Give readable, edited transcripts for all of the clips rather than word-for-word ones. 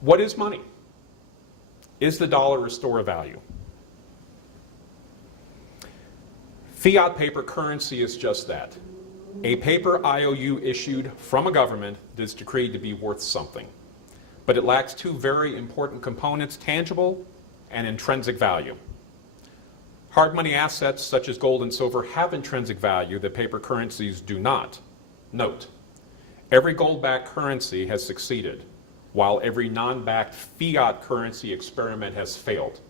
What is money? Is the dollar a store of value? Fiat paper currency is just that. A paper IOU issued from a government that is decreed to be worth something. But it lacks two very important components, tangible and intrinsic value. Hard money assets such as gold and silver have intrinsic value that paper currencies do not. Note, every gold-backed currency has succeeded, while every non-backed fiat currency experiment has failed.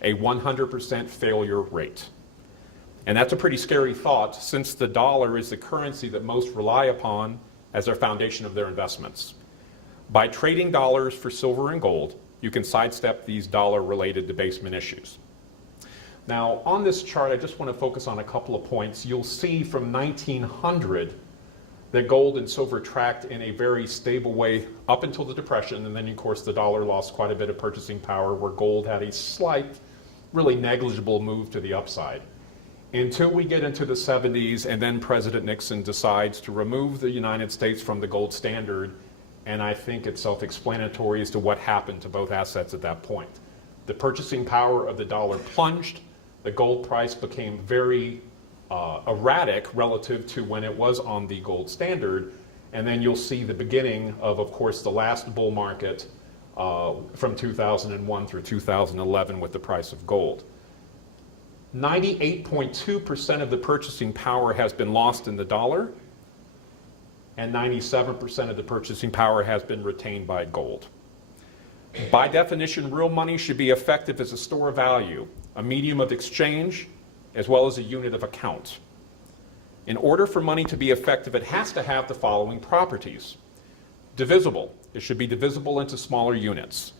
A 100% failure rate. And that's a pretty scary thought, since the dollar is the currency that most rely upon as their foundation of their investments. By trading dollars for silver and gold, you can sidestep these dollar-related debasement issues. Now, on this chart, I just want to focus on a couple of points. You'll see from 1900 that gold and silver tracked in a very stable way up until the Depression, and then, of course, the dollar lost quite a bit of purchasing power, where gold had a slight, really negligible move to the upside. Until we get into the 70s, and then President Nixon decides to remove the United States from the gold standard, and I think it's self-explanatory as to what happened to both assets at that point. The purchasing power of the dollar plunged, the gold price became very erratic relative to when it was on the gold standard, and then you'll see the beginning of course, the last bull market from 2001 through 2011 with the price of gold. 98.2% of the purchasing power has been lost in the dollar, and 97% of the purchasing power has been retained by gold. By definition, real money should be effective as a store of value, a medium of exchange, as well as a unit of account. In order for money to be effective, it has to have the following properties. Divisible, it should be divisible into smaller units.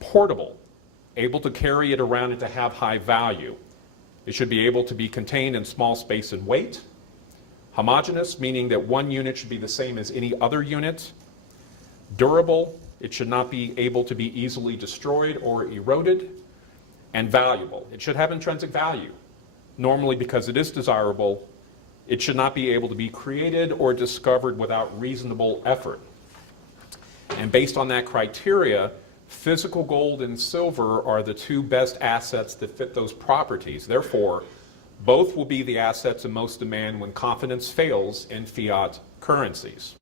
Portable, able to carry it around and to have high value. It should be able to be contained in small space and weight. Homogeneous, meaning that one unit should be the same as any other unit. Durable, it should not be able to be easily destroyed or eroded. And valuable, it should have intrinsic value. Normally, because it is desirable, it should not be able to be created or discovered without reasonable effort. And based on that criteria, physical gold and silver are the two best assets that fit those properties. Therefore, both will be the assets in most demand when confidence fails in fiat currencies.